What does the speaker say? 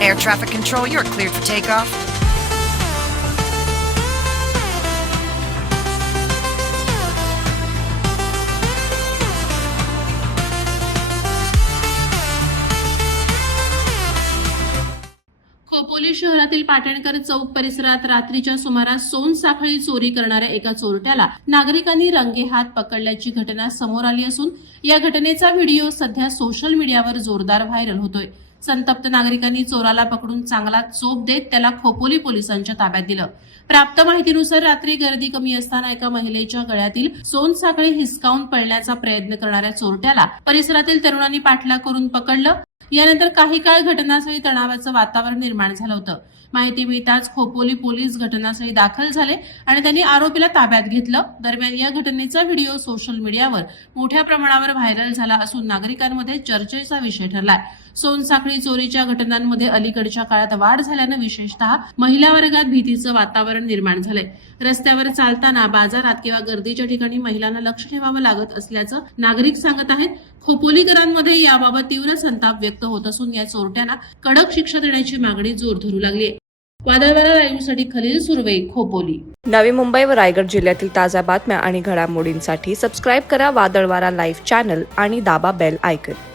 air traffic control. You're cleared for takeoff. Khopoli शहरातील पाटणकर चौक परिसरात रात्रीच्या सुमारास सोनसाखळी चोरी करणाऱ्या एका चोरट्याला नागरिकांनी रंगेहात पकडल्याची घटना समोर आली असून या घटनेचा व्हिडिओ सध्या सोशल मीडियावर जोरदार व्हायरल होतोय. संतप्त नागरिकांनी चोराला पकडून चांगला चोप देत त्याला खोपोली पोलिसांच्या ताब्यात दिलं. प्राप्त माहितीनुसार रात्री गर्दी कमी असताना एका महिलेच्या गळ्यातील सोनसाखळी हिसकावून पळण्याचा प्रयत्न करणाऱ्या चोरट्याला परिसरातील तरुणांनी पाठलाग करून पकडलं. यानंतर काही काळ घटनास्थळी तणावाचं वातावरण निर्माण झालं होतं. माहिती मिळताच खोपोली पोलीस घटनास्थळी दाखल झाले आणि त्यांनी आरोपीला ताब्यात घेतलं. दरम्यान या घटनेचा व्हिडिओ सोशल मीडियावर मोठ्या प्रमाणावर व्हायरल झाला असून नागरिकांमध्ये चर्चेचा विषय ठरलाय. सोनसाखळी चोरीच्या घटनांमध्ये अलीकडच्या काळात वाढ झाल्यानं विशेषतः महिला वर्गात भीतीचं वातावरण निर्माण झालंय. रस्त्यावर चालताना, बाजारात किंवा गर्दीच्या ठिकाणी महिलांना लक्ष ठेवावं लागत असल्याचं नागरिक सांगत आहेत. खोपोलीकरांमध्ये याबाबत तीव्र संताप व्यक्त होत असून या चोरट्यांना कडक शिक्षा देण्याची मागणी जोर धरू लागली आहे. वादळवारा लाईव्हसाठी खलील सुर्वे, खोपोली. नवी मुंबई व रायगड जिल्ह्यातील ताज्या बातम्या आणि घडामोडींसाठी सबस्क्राईब करा वादळवारा लाईव्ह चॅनल आणि दाबा बेल आयकॉन.